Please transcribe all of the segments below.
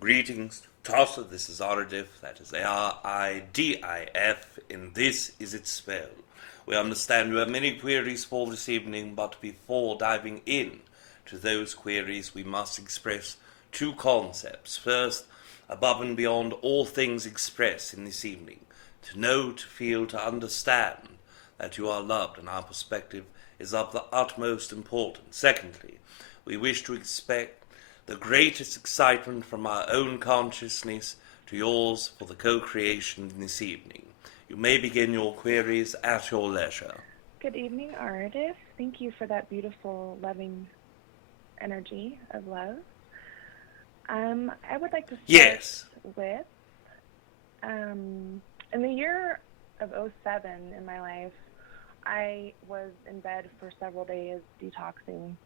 Greetings, Tosser. This is Aridif, that is A-R-I-D-I-F, and this is its spell. We understand you have many queries for this evening, but before diving in to those queries, we must express two concepts. First, above and beyond all things expressed in this evening, to know, to feel, to understand that you are loved, and our perspective is of the utmost importance. Secondly, we wish to expect the greatest excitement from our own consciousness to yours for the co-creation this evening. You may begin your queries at your leisure. Good evening, Aridif. Thank you for that beautiful, loving energy of love. I would like to start with, in the year of '07 in my life, I was in bed for several days detoxing,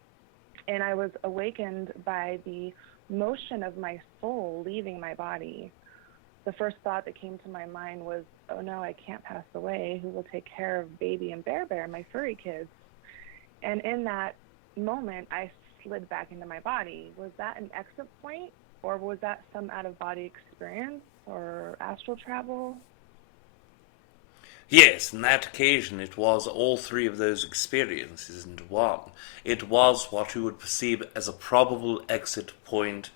and I was awakened by the motion of my soul leaving my body. The first thought that came to my mind was, oh no, I can't pass away. Who will take care of Baby and Bear, my furry kids? And in that moment, I slid back into my body. Was that an exit point, or was that some out-of-body experience or astral travel? Yes, on that occasion it was all three of those experiences into one. It was what you would perceive as a probable exit point,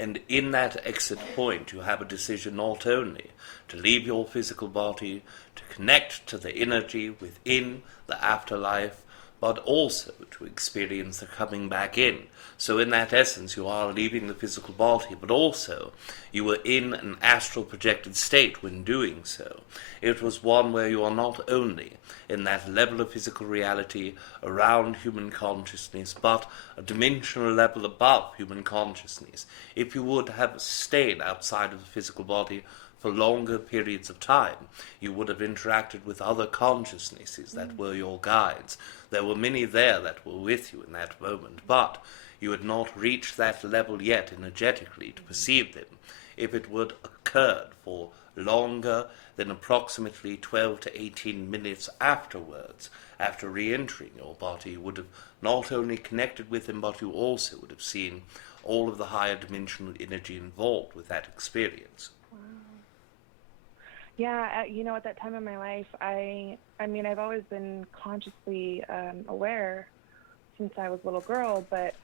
and in that exit point you have a decision not only to leave your physical body, to connect to the energy within the afterlife, but also to experience the coming back in. So in that essence, you are leaving the physical body, but also you were in an astral projected state when doing so. It was one where you are not only in that level of physical reality around human consciousness, but a dimensional level above human consciousness. If you would have stayed outside of the physical body for longer periods of time, you would have interacted with other consciousnesses that were your guides. There were many there that were with you in that moment, but you had not reached that level yet energetically to perceive them. If it would occurred for longer than approximately 12 to 18 minutes afterwards, after re-entering your body, you would have not only connected with them, but you also would have seen all of the higher dimensional energy involved with that experience. Yeah, at that time in my life, I've always been consciously aware since I was a little girl, but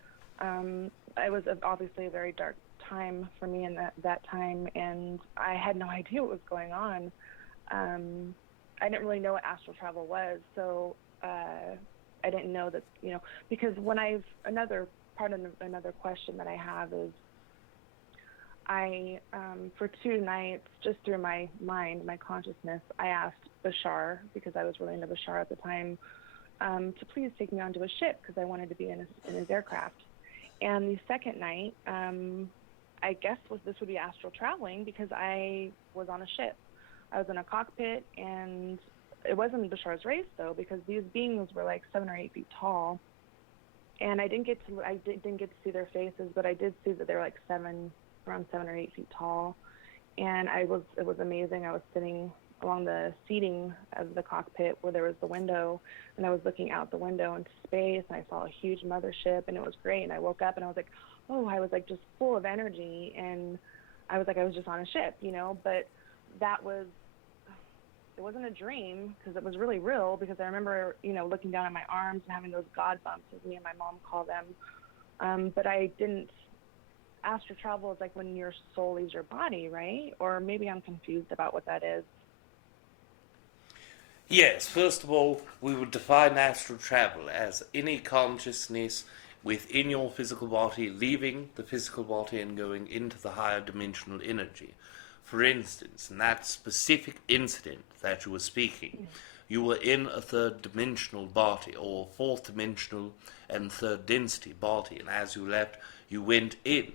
it was obviously a very dark time for me in that time, and I had no idea what was going on. I didn't really know what astral travel was, so I didn't know that, because another question that I have is, for 2 nights, just through my mind, my consciousness, I asked Bashar, because I was really into Bashar at the time, to please take me onto a ship because I wanted to be in his aircraft. And the second night, I guess this would be astral traveling because I was on a ship. I was in a cockpit, and it wasn't Bashar's race though, because these beings were like 7 or 8 feet tall, and I didn't get to see their faces, but I did see that they were like around 7 or 8 feet tall, and it was amazing. I was sitting along the seating of the cockpit where there was the window, and I was looking out the window into space, and I saw a huge mothership, and it was great. And I woke up and I was like, I was like just full of energy, and I was like, I was just on a ship, but it wasn't a dream because it was really real, because I remember, looking down at my arms and having those God bumps, as me and my mom call them, but I didn't. Astral travel is like when your soul leaves your body, right? Or maybe I'm confused about what that is. Yes, first of all, we would define astral travel as any consciousness within your physical body leaving the physical body and going into the higher dimensional energy. For instance, in that specific incident that you were speaking, you were in a third dimensional body, or fourth dimensional and third density body, and as you left, you went in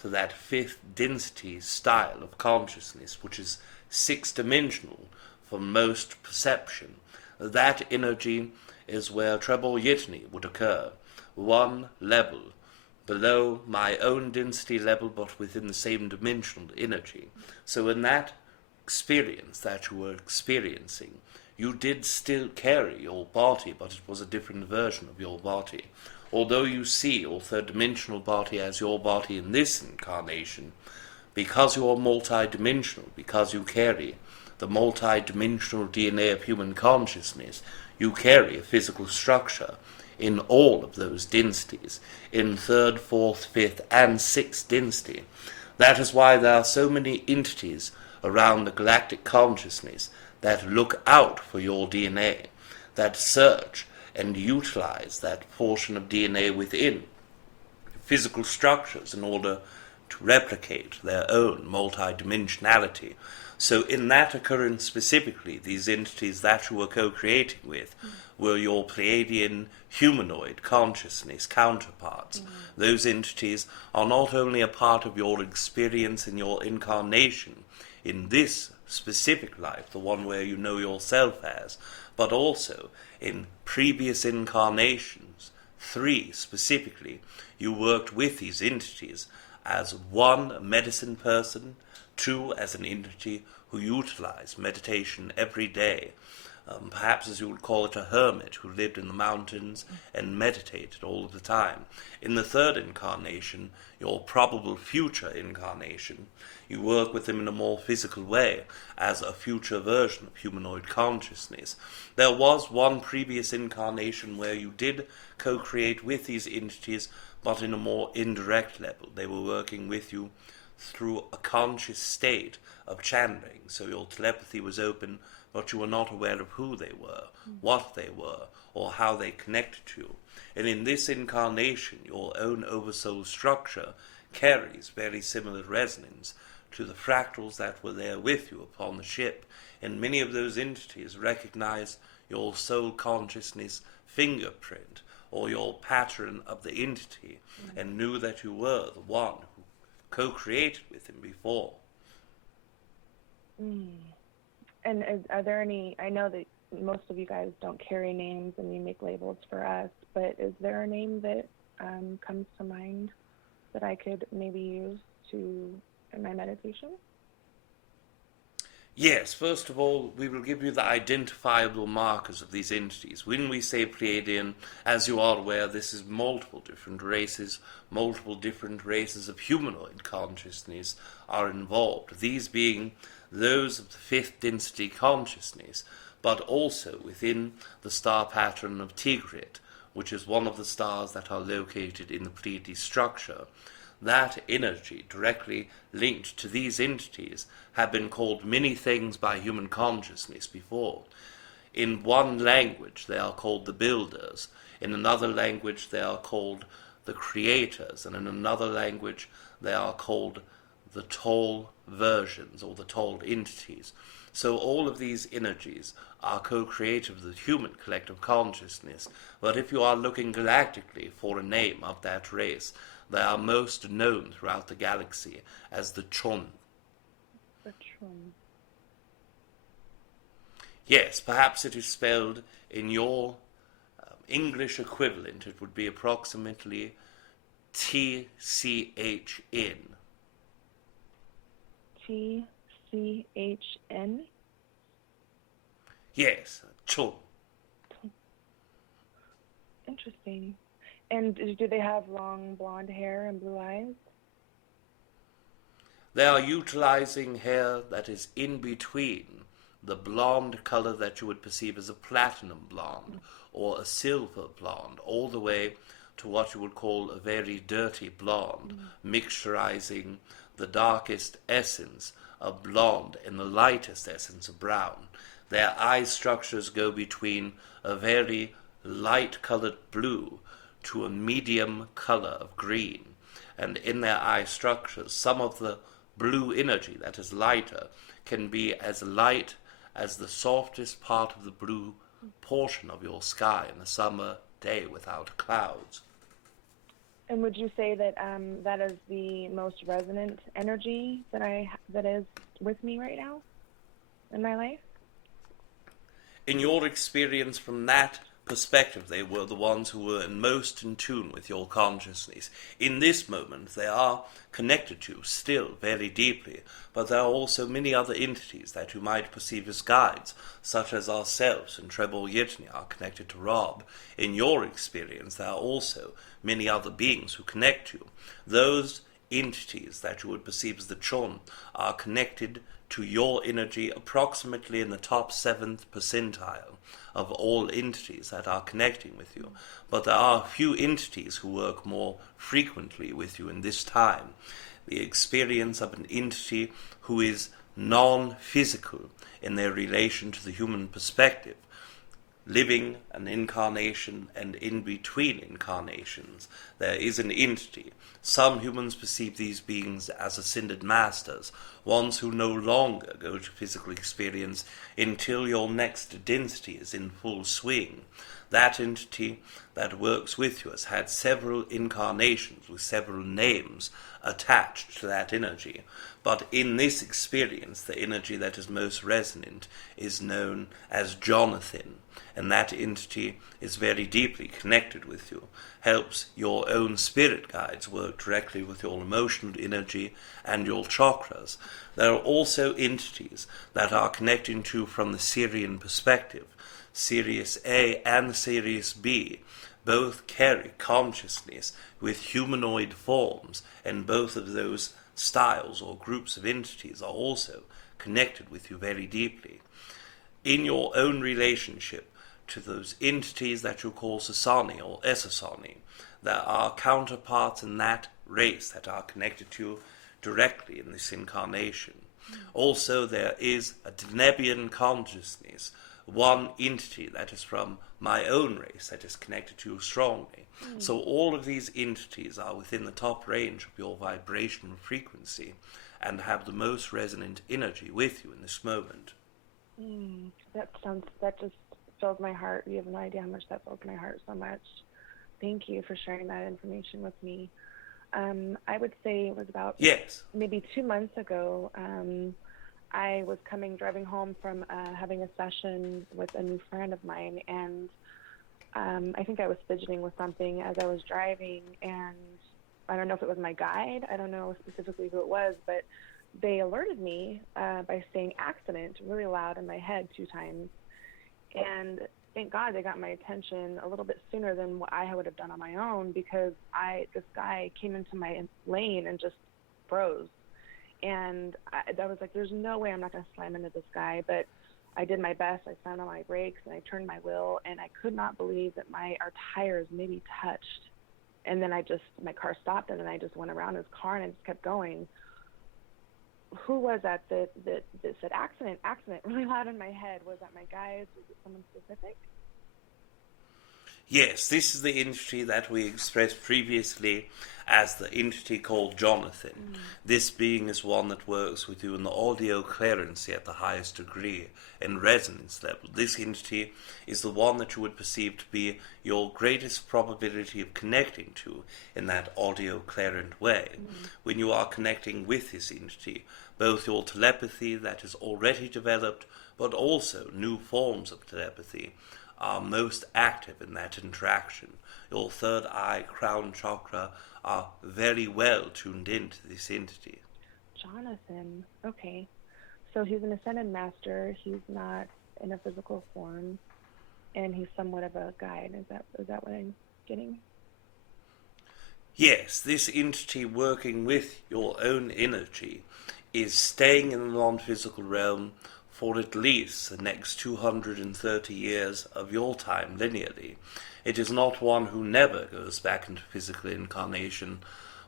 to that fifth density style of consciousness, which is 6-dimensional for most perception. That energy is where treble yitany would occur, one level below my own density level, but within the same dimensional energy. So in that experience that you were experiencing, you did still carry your body, but it was a different version of your body. Although you see your third-dimensional body as your body in this incarnation, because you are multidimensional, because you carry the multidimensional DNA of human consciousness, you carry a physical structure in all of those densities, in third, fourth, fifth, and sixth density. That is why there are so many entities around the galactic consciousness that look out for your DNA, that search and utilize that portion of DNA within physical structures in order to replicate their own multidimensionality. So in that occurrence specifically, these entities that you were co-creating with were your Pleiadian humanoid consciousness counterparts. Those entities are not only a part of your experience in your incarnation, in this specific life, the one where you know yourself as, but also in previous incarnations, 3 specifically, you worked with these entities as 1, a medicine person, 2, as an entity who utilized meditation every day, perhaps as you would call it, a hermit who lived in the mountains and meditated all of the time. In the 3rd incarnation, your probable future incarnation, you work with them in a more physical way as a future version of humanoid consciousness. There was one previous incarnation where you did co-create with these entities, but in a more indirect level. They were working with you through a conscious state of channeling, so your telepathy was open, but you were not aware of who they were, what they were, or how they connected to you. And in this incarnation, your own oversoul structure carries very similar resonance to the fractals that were there with you upon the ship, and many of those entities recognize your soul consciousness fingerprint or your pattern of the entity, and knew that you were the one who co-created with him before. And are there any, I know that most of you guys don't carry names and you make labels for us, but is there a name that comes to mind that I could maybe use in my meditation? Yes, first of all, we will give you the identifiable markers of these entities. When we say Pleiadian, as you are aware, this is multiple different races of humanoid consciousness are involved, these being those of the 5th density consciousness, but also within the star pattern of Tigrit, which is one of the stars that are located in the Pleiades structure. That energy directly linked to these entities have been called many things by human consciousness before. In one language they are called the builders, in another language they are called the creators, and in another language they are called the tall versions or the tall entities. So all of these energies are co-creative of the human collective consciousness, but if you are looking galactically for a name of that race, they are most known throughout the galaxy as the Chun. The Chun. Yes, perhaps it is spelled in your English equivalent. It would be approximately TCHN. TCHN? Yes, Chun. Interesting. And do they have long blonde hair and blue eyes? They are utilizing hair that is in between the blonde color that you would perceive as a platinum blonde or a silver blonde, all the way to what you would call a very dirty blonde, mixturizing the darkest essence of blonde and the lightest essence of brown. Their eye structures go between a very light-colored blue to a medium color of green, and in their eye structures some of the blue energy that is lighter can be as light as the softest part of the blue portion of your sky in a summer day without clouds. And would you say that that is the most resonant energy that is with me right now in my life? In your experience from that perspective, they were the ones who were most in tune with your consciousness. In this moment, they are connected to you still very deeply, but there are also many other entities that you might perceive as guides, such as ourselves and Trebor Yitni are connected to Rob. In your experience, there are also many other beings who connect you. Those entities that you would perceive as the Chon are connected to your energy approximately in the top 7th percentile of all entities that are connecting with you. But there are a few entities who work more frequently with you in this time. The experience of an entity who is non-physical in their relation to the human perspective, living an incarnation and in between incarnations, there is an entity. Some humans perceive these beings as ascended masters, ones who no longer go to physical experience until your next density is in full swing. That entity that works with you has had several incarnations with several names attached to that energy. But in this experience, the energy that is most resonant is known as Jonathan, and that entity is very deeply connected with you, helps your own spirit guides work directly with your emotional energy and your chakras. There are also entities that are connecting to you from the Syrian perspective. Sirius A and Sirius B both carry consciousness with humanoid forms, and both of those styles or groups of entities are also connected with you very deeply. In your own relationship to those entities that you call Sasani or Esasani, there are counterparts in that race that are connected to you directly in this incarnation. Also, there is a Denebian consciousness, one entity that is from my own race that is connected to you strongly. So all of these entities are within the top range of your vibrational frequency and have the most resonant energy with you in this moment. That just fills my heart. You have no idea how much that fills my heart so much. Thank you for sharing that information with me. I would say it was about maybe 2 months ago. I was driving home from having a session with a new friend of mine, and I think I was fidgeting with something as I was driving, and I don't know if it was my guide, I don't know specifically who it was, but they alerted me by saying accident really loud in my head 2 times, and thank God they got my attention a little bit sooner than what I would have done on my own, because this guy came into my lane and just froze. And I was like, there's no way I'm not going to slam into this guy. But I did my best. I slammed on my brakes and I turned my wheel, and I could not believe that our tires maybe touched. And then my car stopped, and then I just went around his car and I just kept going. Who was that said accident really loud in my head? Was that my guys? Was it someone specific? Yes, this is the entity that we expressed previously as the entity called Jonathan. This being is one that works with you in the audio clarity at the highest degree and resonance level. This entity is the one that you would perceive to be your greatest probability of connecting to in that audio clarent way. When you are connecting with this entity, both your telepathy that is already developed, but also new forms of telepathy, are most active in that interaction. Your third eye, crown chakra, are very well tuned into this entity. Jonathan, okay. So he's an ascended master, he's not in a physical form, and he's somewhat of a guide. Is that what I'm getting? Yes, this entity working with your own energy is staying in the non-physical realm for at least the next 230 years of your time linearly. It is not one who never goes back into physical incarnation,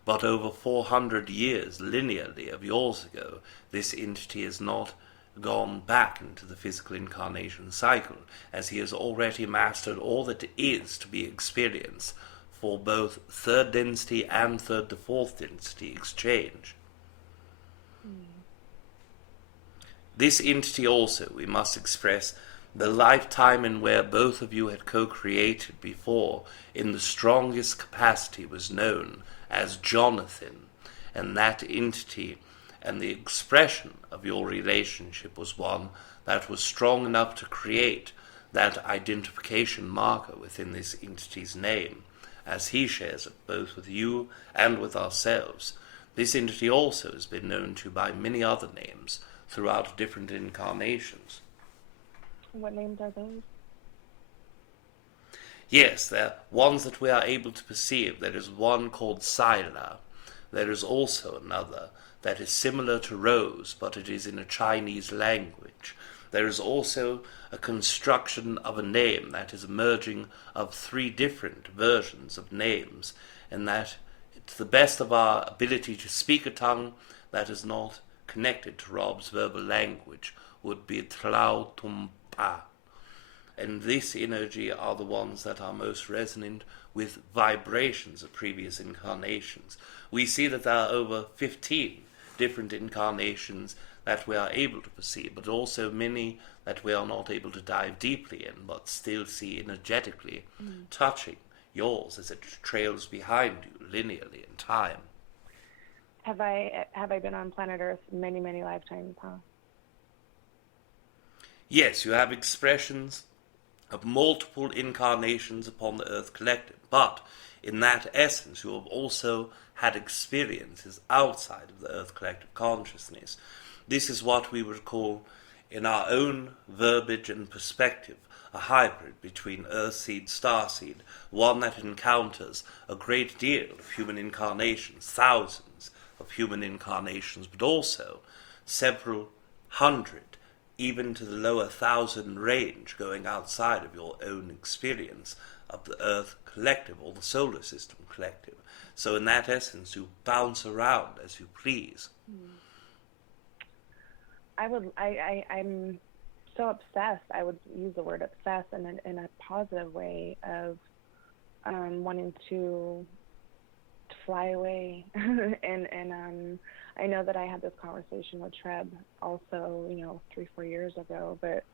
but over 400 years linearly of yours ago, this entity has not gone back into the physical incarnation cycle, as he has already mastered all that is to be experienced for both third density and third to fourth density exchange. This entity also, we must express, the lifetime in where both of you had co-created before in the strongest capacity was known as Jonathan, and that entity and the expression of your relationship was one that was strong enough to create that identification marker within this entity's name, as he shares it both with you and with ourselves. This entity also has been known to by many other names throughout different incarnations. What names are those? Yes, they're ones that we are able to perceive. There is one called Sila, there is also another that is similar to rose, but it is in a Chinese language. There is also a construction of a name that is emerging of three different versions of names, and that to the best of our ability to speak a tongue that is not connected to Rob's verbal language would be Tlau Tumpa. And this energy are the ones that are most resonant with vibrations of previous incarnations. We see that there are over 15 different incarnations that we are able to perceive, but also many that we are not able to dive deeply in, but still see energetically touching yours as it trails behind you linearly in time. Have I been on planet Earth many, many lifetimes, huh? Yes, you have expressions of multiple incarnations upon the Earth Collective, but in that essence you have also had experiences outside of the Earth Collective consciousness. This is what we would call, in our own verbiage and perspective, a hybrid between Earthseed, Starseed, one that encounters a great deal of human incarnations, thousands of human incarnations, but also several hundred, even to the lower 1,000 range, going outside of your own experience of the Earth Collective or the Solar System Collective. So in that essence, you bounce around as you please. I'm so obsessed. I would use the word obsessed in a positive way of wanting to fly away. and I know that I had this conversation with Treb also, 3-4 years ago, but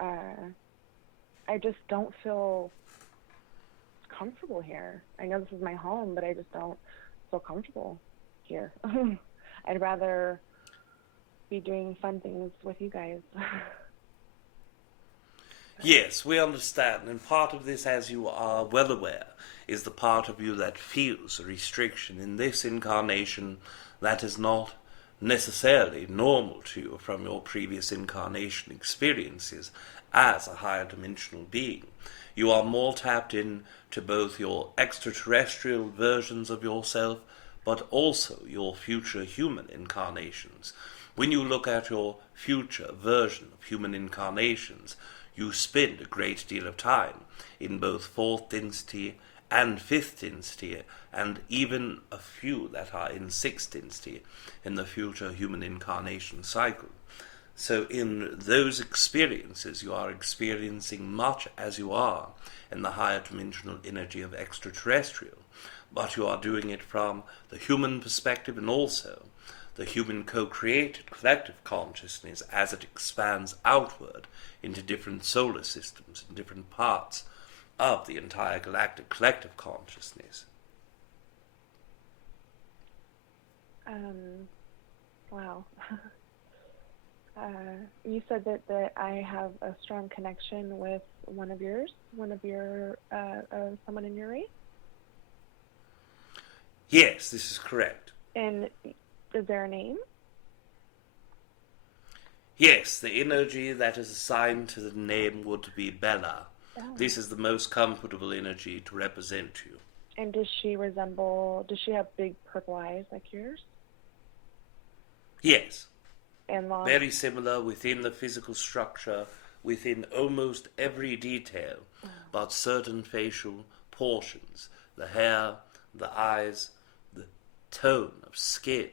I just don't feel comfortable here. I know this is my home, but I just don't feel comfortable here. I'd rather be doing fun things with you guys. Yes, we understand, and part of this, as you are well aware, is the part of you that feels a restriction in this incarnation that is not necessarily normal to you from your previous incarnation experiences as a higher dimensional being. You are more tapped in to both your extraterrestrial versions of yourself, but also your future human incarnations. When you look at your future version of human incarnations, you spend a great deal of time in both fourth density and fifth density, and even a few that are in sixth density in the future human incarnation cycle. So in those experiences, you are experiencing much as you are in the higher dimensional energy of extraterrestrial, but you are doing it from the human perspective and also the human co-created collective consciousness as it expands outward into different solar systems and different parts of the entire galactic collective consciousness. Wow. You said that I have a strong connection with one of your someone in your race? Yes, this is correct. And is there a name? Yes, the energy that is assigned to the name would be Bella. Oh. This is the most comfortable energy to represent you. And does she have big purple eyes like yours? Yes. And long? Very similar within the physical structure, within almost every detail, but certain facial portions, the hair, the eyes, the tone of skin,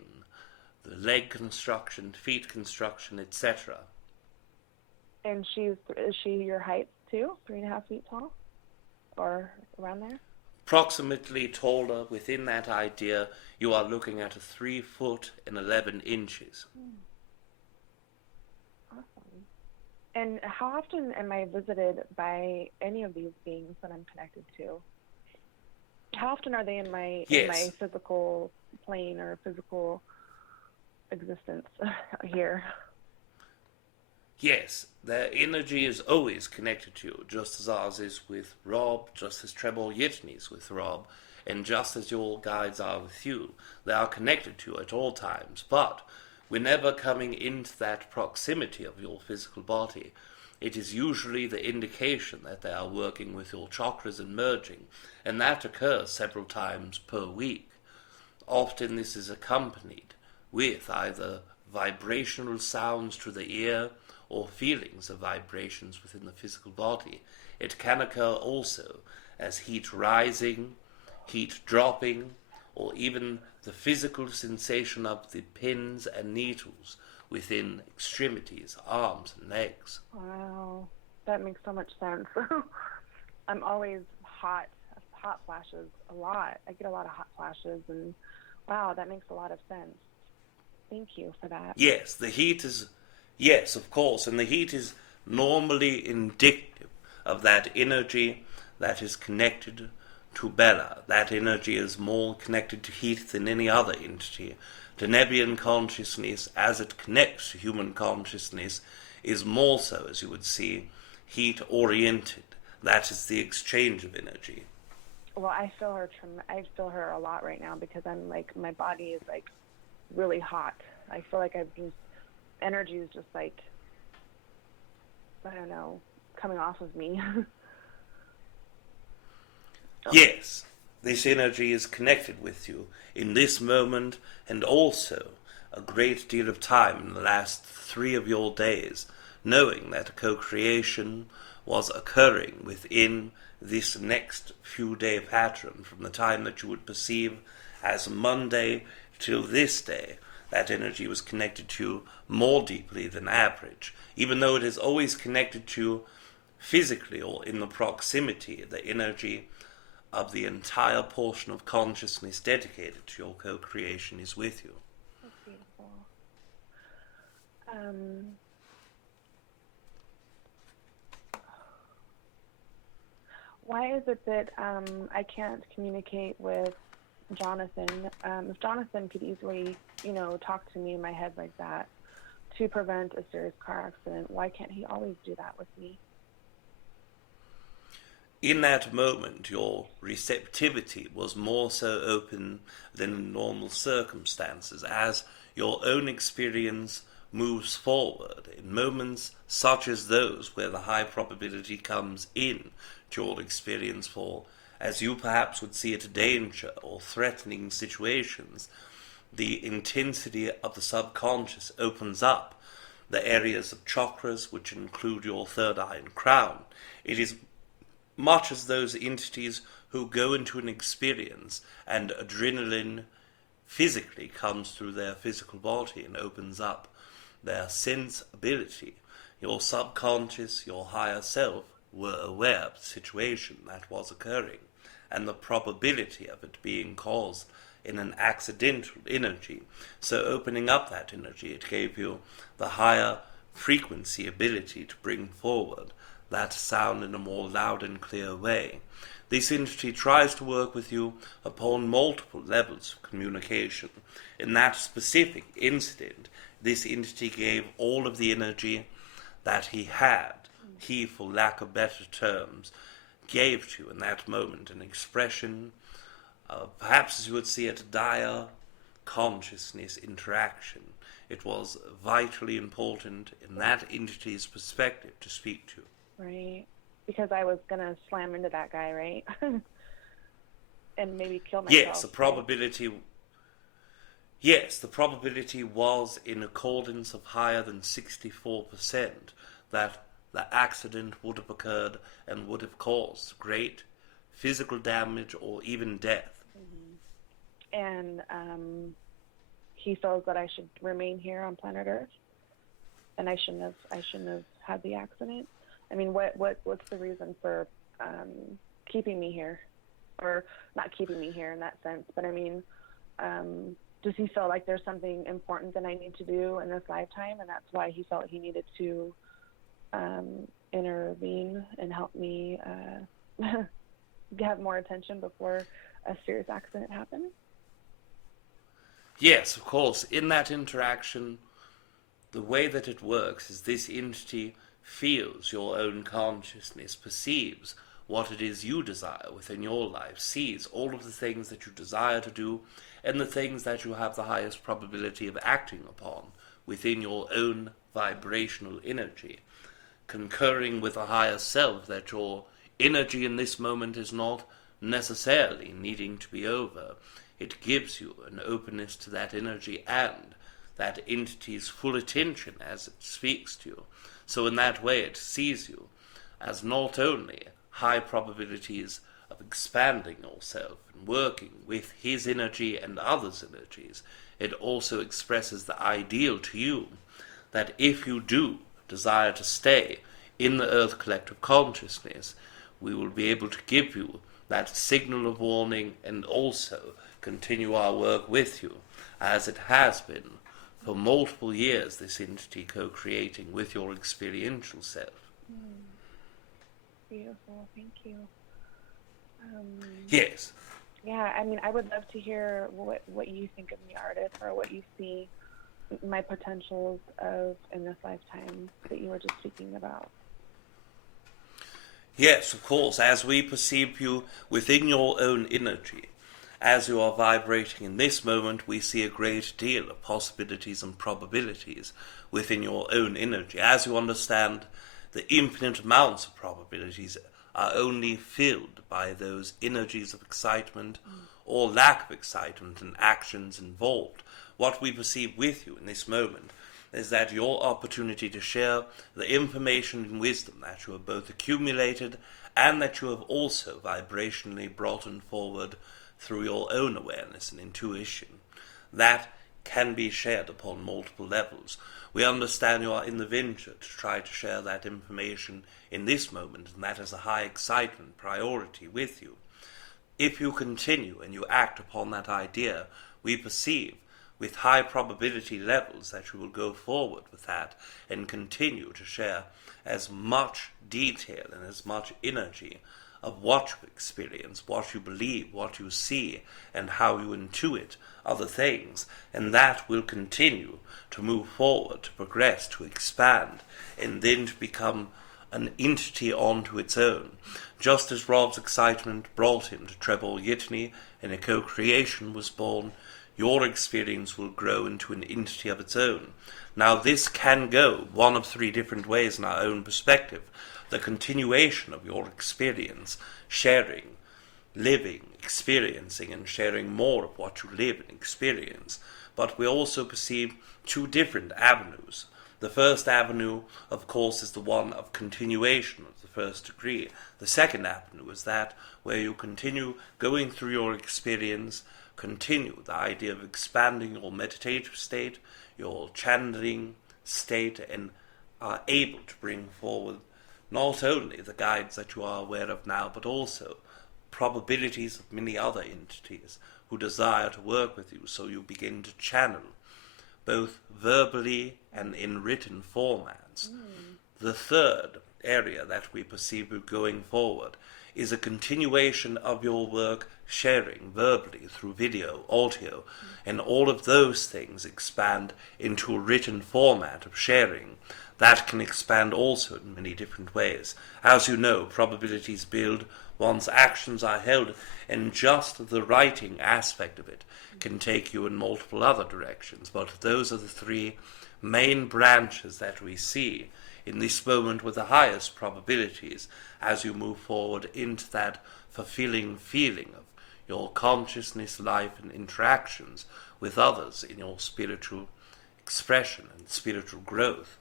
the leg construction, feet construction, etc. And is she your height too? 3.5 feet tall? Or around there? Approximately taller. Within that idea, you are looking at a 3 foot and 11 inches. Awesome. And how often am I visited by any of these beings that I'm connected to? How often are they in my physical plane or physical existence here? Yes, their energy is always connected to you, just as ours is with Rob, just as Trebor Yitney is with Rob, and just as your guides are with you. They are connected to you at all times, but whenever coming into that proximity of your physical body, it is usually the indication that they are working with your chakras and merging, and that occurs several times per week. often this is accompanied with either vibrational sounds to the ear or feelings of vibrations within the physical body. It can occur also as heat rising, heat dropping, or even the physical sensation of the pins and needles within extremities, arms and legs. Wow, that makes so much sense. I'm always hot flashes a lot. I get a lot of hot flashes, and wow, that makes a lot of sense. Thank you for that. Yes, the heat is, yes, of course, and the heat is normally indicative of that energy that is connected to Bella. That energy is more connected to heat than any other entity. Denebian consciousness, as it connects to human consciousness, is more so, as you would see, heat-oriented. That is the exchange of energy. Well, I feel her a lot right now because I'm like, my body is like really hot. I feel like energy is just like, I don't know, coming off of me. Yes, this energy is connected with you in this moment, and also a great deal of time in the last 3 of your days, knowing that co-creation was occurring within this next few day pattern from the time that you would perceive as Monday till this day. That energy was connected to you more deeply than average, even though it is always connected to you physically or in the proximity. The energy of the entire portion of consciousness dedicated to your co-creation is with you. That's beautiful. Why is it that I can't communicate with Jonathan? If Jonathan could easily, talk to me in my head like that to prevent a serious car accident, why can't he always do that with me? In that moment, your receptivity was more so open than in normal circumstances, as your own experience moves forward. In moments such as those where the high probability comes in to your experience for, as you perhaps would see it, danger or threatening situations, the intensity of the subconscious opens up the areas of chakras, which include your third eye and crown. It is much as those entities who go into an experience and adrenaline physically comes through their physical body and opens up their sense ability. Your subconscious, your higher self, were aware of the situation that was occurring and the probability of it being caused in an accidental energy. So opening up that energy, it gave you the higher frequency ability to bring forward that sound in a more loud and clear way. This entity tries to work with you upon multiple levels of communication. In that specific incident, this entity gave all of the energy that he had. He, for lack of better terms, gave to you in that moment an expression, perhaps as you would see it, dire consciousness interaction. It was vitally important in that entity's perspective to speak to you. Right, because I was going to slam into that guy, right? And maybe kill myself. Yes, the probability was in accordance of higher than 64% that the accident would have occurred and would have caused great physical damage or even death. Mm-hmm. And he feels that I should remain here on planet Earth, and I shouldn't have had the accident. I mean, what's the reason for keeping me here, or not keeping me here in that sense? But I mean, does he feel like there's something important that I need to do in this lifetime, and that's why he felt he needed to intervene and help me have more attention before a serious accident happens? Yes, of course. In that interaction, the way that it works is this entity feels your own consciousness, perceives what it is you desire within your life, sees all of the things that you desire to do and the things that you have the highest probability of acting upon within your own vibrational energy, concurring with a higher self that your energy in this moment is not necessarily needing to be over. it gives you an openness to that energy and that entity's full attention as it speaks to you. So in that way it sees you as not only high probabilities of expanding yourself and working with his energy and others' energies, it also expresses the ideal to you that if you do desire to stay in the Earth Collective Consciousness, we will be able to give you that signal of warning and also continue our work with you, as it has been for multiple years, this entity co-creating with your experiential self. Beautiful, thank you. Yes. Yeah, I mean, I would love to hear what you think of me, Aridif, or what you see my potentials of in this lifetime that you were just speaking about. Yes, of course, as we perceive you within your own energy, as you are vibrating in this moment, we see a great deal of possibilities and probabilities within your own energy. As you understand, the infinite amounts of probabilities are only filled by those energies of excitement or lack of excitement and actions involved. What we perceive with you in this moment is that your opportunity to share the information and wisdom that you have both accumulated and that you have also vibrationally brought forward through your own awareness and intuition, that can be shared upon multiple levels. We understand you are in the venture to try to share that information in this moment, and that is a high excitement priority with you. If you continue and you act upon that idea, we perceive with high probability levels that you will go forward with that and continue to share as much detail and as much energy of what you experience, what you believe, what you see, and how you intuit other things, and that will continue to move forward, to progress, to expand, and then to become an entity onto its own. Just as Rob's excitement brought him to Trebol Yitni and a co-creation was born, your experience will grow into an entity of its own. Now this can go one of three different ways in our own perspective. The continuation of your experience, sharing, living, experiencing, and sharing more of what you live and experience. But we also perceive two different avenues. The first avenue, of course, is the one of continuation of the first degree. The second avenue is that where you continue going through your experience, continue the idea of expanding your meditative state, your channeling state, and are able to bring forward not only the guides that you are aware of now, but also probabilities of many other entities who desire to work with you, so you begin to channel both verbally and in written formats. The third area that we perceive you going forward is a continuation of your work sharing verbally through video, audio, and all of those things expand into a written format of sharing. That can expand also in many different ways. As you know, probabilities build once actions are held, and just the writing aspect of it can take you in multiple other directions. But those are the three main branches that we see in this moment with the highest probabilities as you move forward into that fulfilling feeling of your consciousness, life, and interactions with others in your spiritual expression and spiritual growth.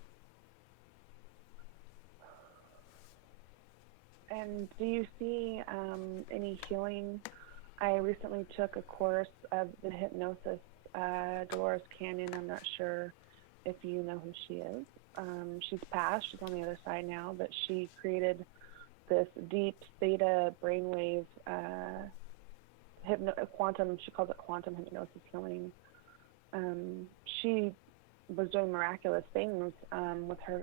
And do you see any healing? I recently took a course of the hypnosis, Dolores Canyon. I'm not sure if you know who she is. She's passed. She's on the other side now, but she created this deep theta brainwave quantum. She calls it quantum hypnosis healing. She was doing miraculous things with her